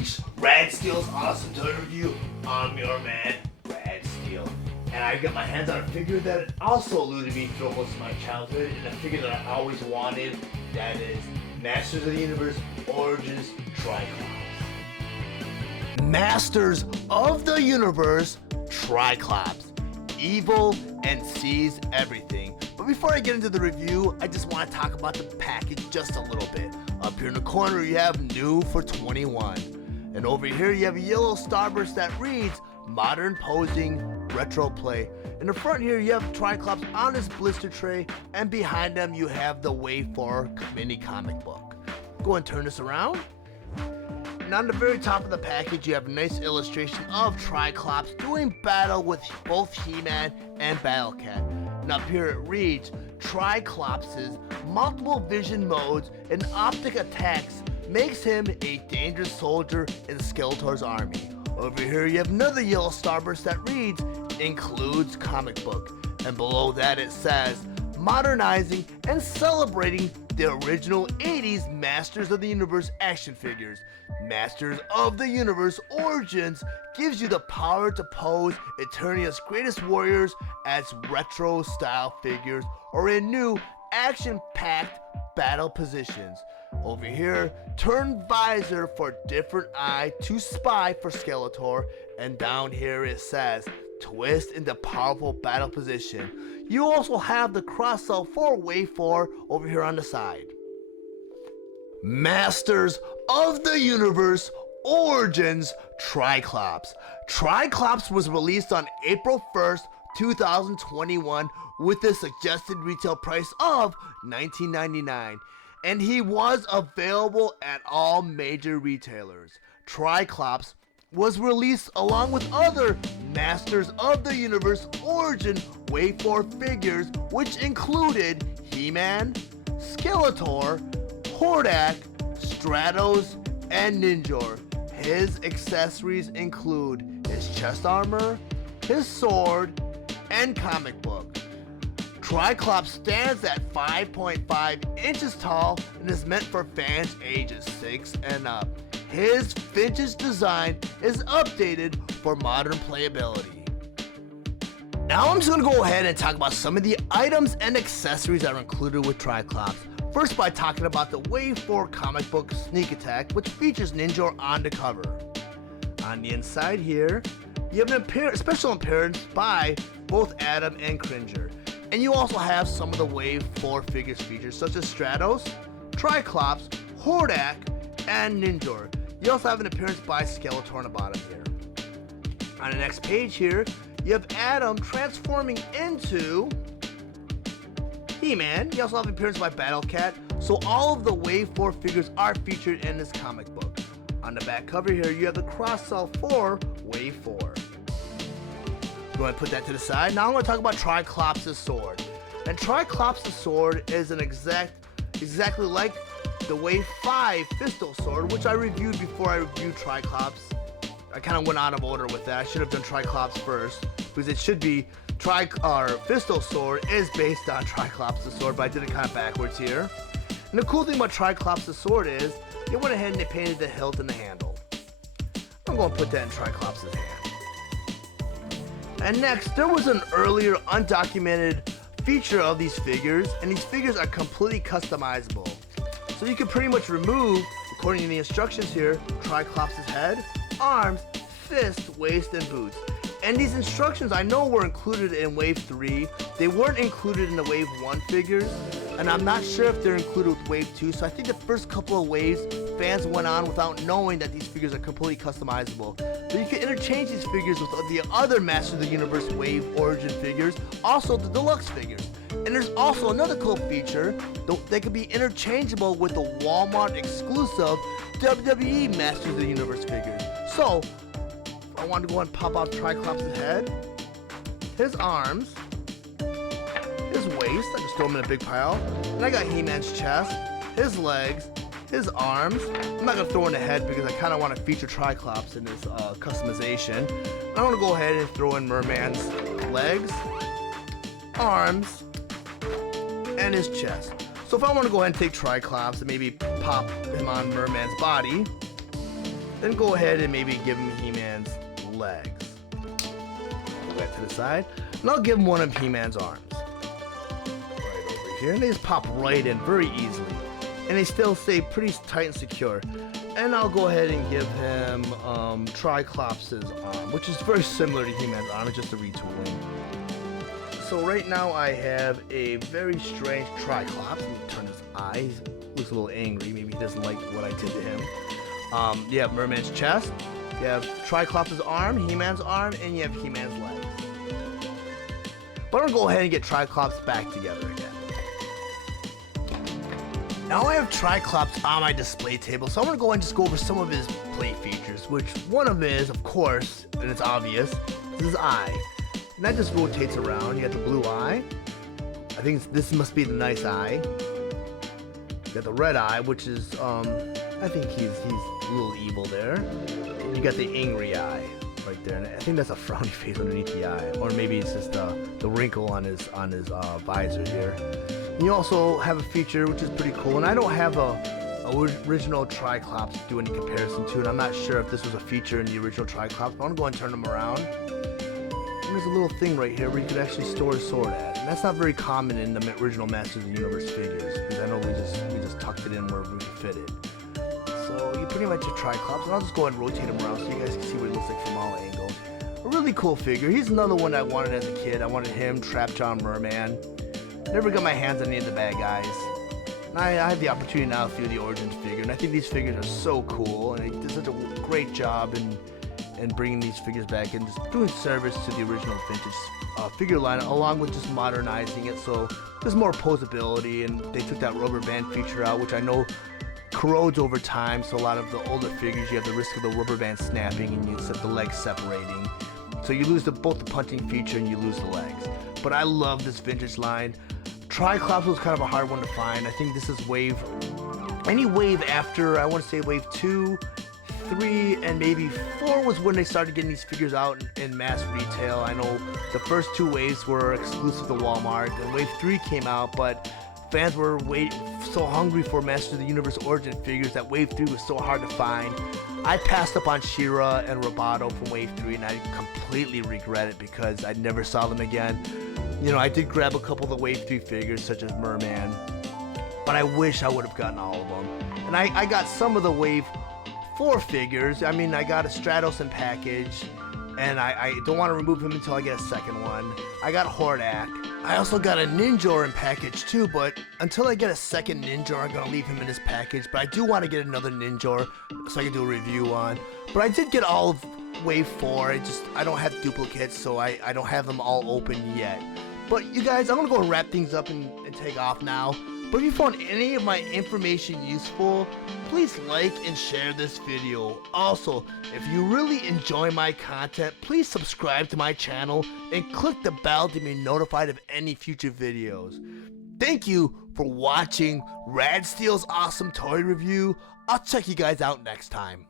reached Rad Steele's awesome toy review. I'm your man, Rad Steele. And I got my hands on a figure that also eluded me through most of my childhood, and a figure that I always wanted, that is Masters of the Universe Origins Tri-Klops. Masters of the Universe Tri-Klops. Evil and sees everything. But before I get into the review, I just want to talk about the package just a little bit. Up here in the corner, you have new for 21. And over here, you have a yellow starburst that reads Modern Posing Retro Play. In the front here, you have Tri-Klops on this blister tray, and behind them, you have the Wave 4 mini comic book. Go and turn this around. And on the very top of the package, you have a nice illustration of Tri-Klops doing battle with both He-Man and Battle Cat. And up here it reads, Tri-Klops' multiple vision modes and optic attacks makes him a dangerous soldier in Skeletor's army. Over here you have another yellow starburst that reads, includes comic book. And below that it says, modernizing and celebrating the original 80s Masters of the Universe action figures. Masters of the Universe Origins gives you the power to pose Eternia's greatest warriors as retro style figures or in new action-packed battle positions. Over here, turn visor for different eye to spy for Skeletor, and down here it says twist into powerful battle position. You also have the cross-sell for Wave 4 over here on the side. Masters of the Universe Origins Tri-Klops. Tri-Klops was released on April 1st, 2021 with a suggested retail price of $19.99, and he was available at all major retailers. Tri-Klops was released along with other Masters of the Universe Origin Wave 4 figures, which included He-Man, Skeletor, Hordak, Stratos, and Ninjor. His accessories include his chest armor, his sword, and comic book. Tri-Klops stands at 5.5 inches tall and is meant for fans ages 6 and up. His vintage design is updated for modern playability. Now I'm just going to go ahead and talk about some of the items and accessories that are included with Tri-Klops. First by talking about the Wave 4 comic book Sneak Attack, which features Ninjor on the cover. On the inside here, you have a special appearance by both Adam and Cringer. And you also have some of the Wave 4 figures featured, such as Stratos, Tri-Klops, Hordak, and Ninjor. You also have an appearance by Skeletor on the bottom here. On the next page here, you have Adam transforming into He-Man. You also have an appearance by Battle Cat. So all of the Wave 4 figures are featured in this comic book. On the back cover here, you have the cross-sell for Wave 4. Go ahead and put that to the side. Now I'm going to talk about Tri-Klops' sword. And Tri-Klops' sword is exactly like the Wave 5 Fistal sword, which I reviewed before I reviewed Tri-Klops. I kind of went out of order with that. I should have done Tri-Klops first, because it should be Fistal sword is based on Tri-Klops' sword, but I did it kind of backwards here. And the cool thing about Tri-Klops' sword is they went ahead and they painted the hilt and the handle. I'm going to put that in Tri-Klops' hand. And next, there was an earlier undocumented feature of these figures, and these figures are completely customizable. So you can pretty much remove, according to the instructions here, Tri-Klops' head, arms, fist, waist, and boots. And these instructions I know were included in Wave 3. They weren't included in the Wave 1 figures, and I'm not sure if they're included with Wave 2. So I think the first couple of waves, fans went on without knowing that these figures are completely customizable. So you can interchange these figures with the other Masters of the Universe Wave Origin figures, also the deluxe figures. And there's also another cool feature, they can be interchangeable with the Walmart exclusive WWE Masters of the Universe figures. So, I wanted to go and pop out Tri-Klops' head, his arms, his waist, I just throw them in a big pile, and I got He-Man's chest, his legs, his arms. I'm not going to throw in the head because I kind of want to feature Tri-Klops in this customization. I want to go ahead and throw in Merman's legs, arms, and his chest. So if I want to go ahead and take Tri-Klops and maybe pop him on Merman's body, Then go ahead and maybe give him He-Man's legs. Put that to the side. And I'll give him one of He-Man's arms. Right over here. And they just pop right in very easily. And they still stay pretty tight and secure. And I'll go ahead and give him Tri-Klops' arm, which is very similar to He-Man's arm, it's just a retooling. So right now I have a very strange Tri-Klops. Let me turn his eyes. Looks a little angry. Maybe he doesn't like what I did to him. You have Merman's chest. You have Tri-Klops' arm, He-Man's arm, and you have He-Man's legs. But I'm gonna go ahead and get Tri-Klops back together again. Now I have Tri-Klops on my display table, so I'm gonna go and just go over some of his plate features, which one of them is, of course, and it's obvious, is his eye. And that just rotates around. You got the blue eye. I think this must be the nice eye. You got the red eye, which is, I think he's a little evil there. And you got the angry eye right there. And I think that's a frowny face underneath the eye. Or maybe it's just the wrinkle on his visor here. And you also have a feature which is pretty cool. And I don't have a original Tri-Klops to do any comparison to. And I'm not sure if this was a feature in the original Tri-Klops. But I'm going to go and turn them around. And there's a little thing right here where you could actually store a sword at. And that's not very common in the original Masters of the Universe figures. Because I know we just tucked it in where we could fit it. So you pretty much have Tri-Klops, and I'll just go ahead and rotate him around so you guys can see what he looks like from all angles. A really cool figure. He's another one I wanted as a kid. I wanted him, Trapjaw, Merman. Never got my hands on any of the bad guys. And I had the opportunity now through the Origins figure, and I think these figures are so cool, and they did such a great job in bringing these figures back and just doing service to the original vintage figure line, along with just modernizing it so there's more posability, and they took that rubber band feature out, which I know corrodes over time, so a lot of the older figures you have the risk of the rubber band snapping and you set the legs separating, so you lose both the punching feature and you lose the legs. But I love this vintage line. Tri-Klops was kind of a hard one to find. I think this is any wave after, I want to say wave 2, 3, and maybe 4 was when they started getting these figures out in mass retail. I know the first 2 waves were exclusive to Walmart, and wave 3 came out, but fans were so hungry for Masters of the Universe Origin figures that Wave 3 was so hard to find. I passed up on She-Ra and Roboto from Wave 3, and I completely regret it because I never saw them again. You know, I did grab a couple of the Wave 3 figures, such as Merman, but I wish I would have gotten all of them. And I got some of the Wave 4 figures. I mean, I got a Stratos in package, and I don't want to remove him until I get a second one. I got Hordak. I also got a Ninjor in package too, but until I get a second Ninjor, I'm going to leave him in this package. But I do want to get another Ninjor so I can do a review on. But I did get all of Wave 4. I don't have duplicates, so I don't have them all open yet. But you guys, I'm going to go and wrap things up and take off now. But if you found any of my information useful, please like and share this video. Also, if you really enjoy my content, please subscribe to my channel and click the bell to be notified of any future videos. Thank you for watching Rad Steele's awesome toy review. I'll check you guys out next time.